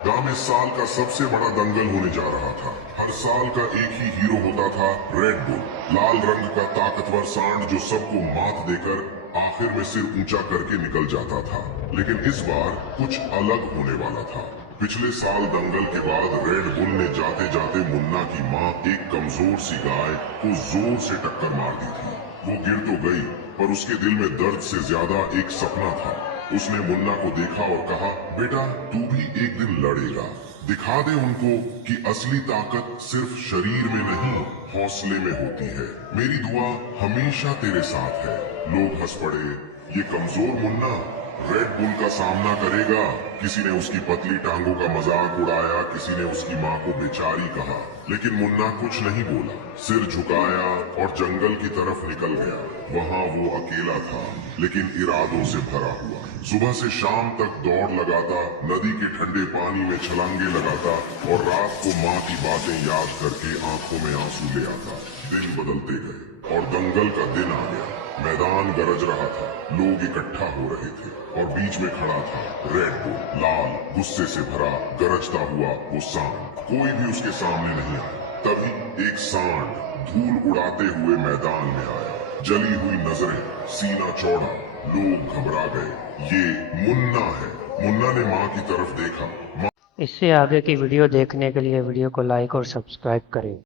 गांव में साल का सबसे बड़ा दंगल होने जा रहा था। हर साल का एक ही हीरो होता था, रेड बुल, लाल रंग का ताकतवर सांड जो सबको मात देकर आखिर में सिर ऊंचा करके निकल जाता था। लेकिन इस बार कुछ अलग होने वाला था। पिछले साल दंगल के बाद रेड बुल ने जाते जाते मुन्ना की माँ एक कमजोर सी गाय को जोर से टक्कर मार दी थी। वो गिर तो गई, पर उसके दिल में दर्द से ज्यादा एक सपना था। उसने मुन्ना को देखा और कहा, बेटा तू भी एक दिन लड़ेगा। दिखा दे उनको कि असली ताकत सिर्फ शरीर में नहीं, हौसले में होती है। मेरी दुआ हमेशा तेरे साथ है। लोग हंस पड़े। ये कमजोर मुन्ना रेड बुल का सामना करेगा। किसी ने उसकी पतली टांगों का मजाक उड़ाया, किसी ने उसकी माँ को बेचारी कहा, लेकिन मुन्ना कुछ नहीं बोला। सिर झुकाया और जंगल की तरफ निकल गया। वहाँ वो अकेला था, लेकिन इरादों से भरा हुआ। सुबह से शाम तक दौड़ लगाता, नदी के ठंडे पानी में छलांगे लगाता और रात को माँ की बातें याद करके आंखों में आंसू ले आता। दिन बदलते गए और दंगल का दिन आ गया। मैदान गरज रहा था, लोग इकट्ठा हो रहे थे और बीच में खड़ा था रेड बुल, लाल, गुस्से से भरा, गरजता हुआ वो सांड। कोई भी उसके सामने नहीं आया। तभी एक सांड धूल उड़ाते हुए मैदान में आया। जली हुई नजरें, सीना चौड़ा। लोग घबरा गए। ये मुन्ना है। मुन्ना ने माँ की तरफ देखा। इससे आगे की वीडियो देखने के लिए वीडियो को लाइक और सब्सक्राइब करें।